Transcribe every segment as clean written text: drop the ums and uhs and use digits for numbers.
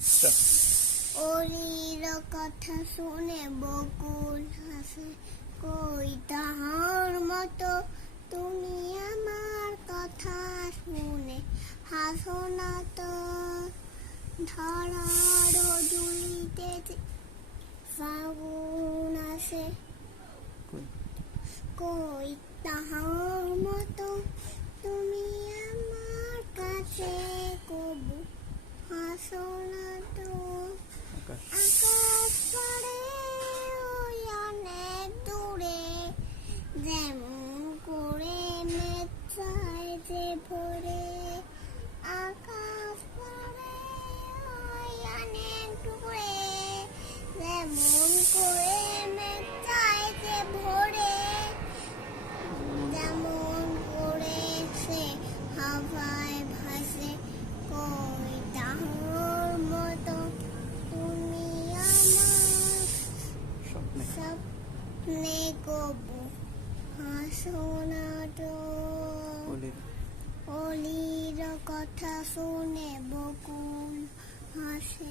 ওলির কথা শুনে বকুল হাসে, কই তাহার মতো তুমি আমার কথা শুনে হাসো না তো। ধরার ঝুলিতে ফাগুন আসে, কই তাহার মতো তুমি আমার কাছে কবু হাসো না তো। আকাশ পাড়ে ওই অনেক দূরে, যেমন করে মেঘ চায় যে ভোরে। আকাশ পাড়ে ওই অনেক দূরে, যেমন করে মেঘ চায় যে ভোরে। যেমন করে সে হাওয়ায় ভাসে, কই তাহার মতো তুমি আমার স্বপ্নে কবু হাসো না তো। ওলির কথা শুনে বকুল হাসে,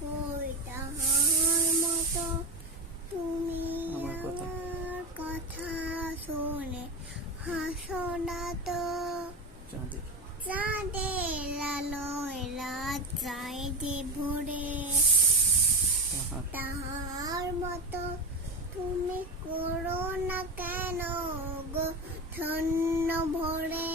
কই তাহার মতো তুমি আমার কথা শুনে হাসো না তো। চাঁদের আলোয় রাত যায় যে ভোরে, তাহার মতো তুমি করো না কেন গো ধন্য ভরে।